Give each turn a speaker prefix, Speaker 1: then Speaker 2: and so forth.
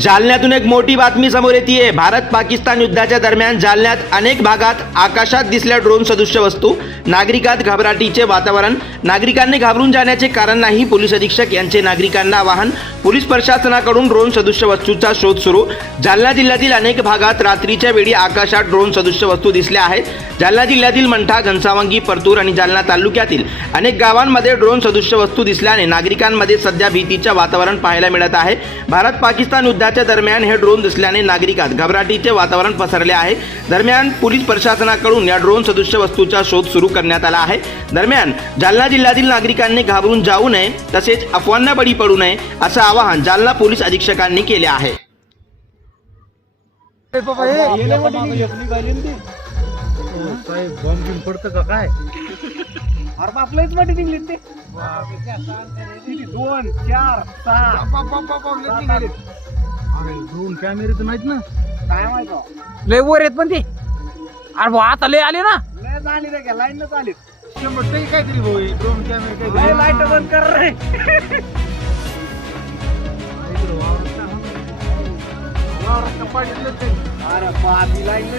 Speaker 1: जालन्यातून एक मोठी बातमी समोर येते भारत पाकिस्तान युद्धाच्या दरम्यान जालन्यात अनेक भागात आकाशात दिसल्या ड्रोन सदृश्य वस्तू नागरिकात घबराटीचे वातावरण नागरिकांनी घाबरून जाण्याचे कारण नाही पोलीस अधीक्षक यांचे नागरिकांना आवाहन पोलीस प्रशासनाकडून ड्रोन सदृश्य वस्तूचा शोध सुरू. जालना जिल्ह्यातील अनेक भागात रात्रीच्या वेळी आकाशात ड्रोन सदृश्य वस्तू दिसल्या आहेत. जालना जिल्ह्यातील मंठा घनसावंगी परतूर आणि जालना तालुक्यातील अनेक गावांमध्ये ड्रोन सदृश्य वस्तू दिसल्याने नागरिकांमध्ये सध्या भीतीचे वातावरण पाहायला मिळत आहे. भारत पाकिस्तान युद्ध युद्धाच्या दरम्यान हे ड्रोन दिसल्याने नागरिकात घबराटीचे वातावरण पसरले आहे. दरम्यान पोलीस प्रशासनाकडून या ड्रोन सदृश्य वस्तूचा शोध सुरू करण्यात आला आहे. दरम्यान जालना जिल्ह्यातील नागरिकांनी घाबरून जाऊ नये तसेच अफवांना बळी पडू नये असं आवाहन जालना पोलीस अधीक्षकांनी केले आहे.
Speaker 2: पडतं का काय
Speaker 3: अरे मोठी निघली ते दोन चार सहा
Speaker 2: ड्रोन कॅमेरे तर नाहीत ना.
Speaker 3: काय माहिती
Speaker 4: लय वर येत पण ते. अरे भाऊ आता लय आले ना.
Speaker 3: लय झाली रे लाईन
Speaker 2: शंभर टक्के काहीतरी भाऊ ड्रोन कॅमेरे
Speaker 3: लय
Speaker 2: काहीतरी.
Speaker 3: लाइट बंद कर रे.
Speaker 2: वावरात?
Speaker 3: अरे लाईन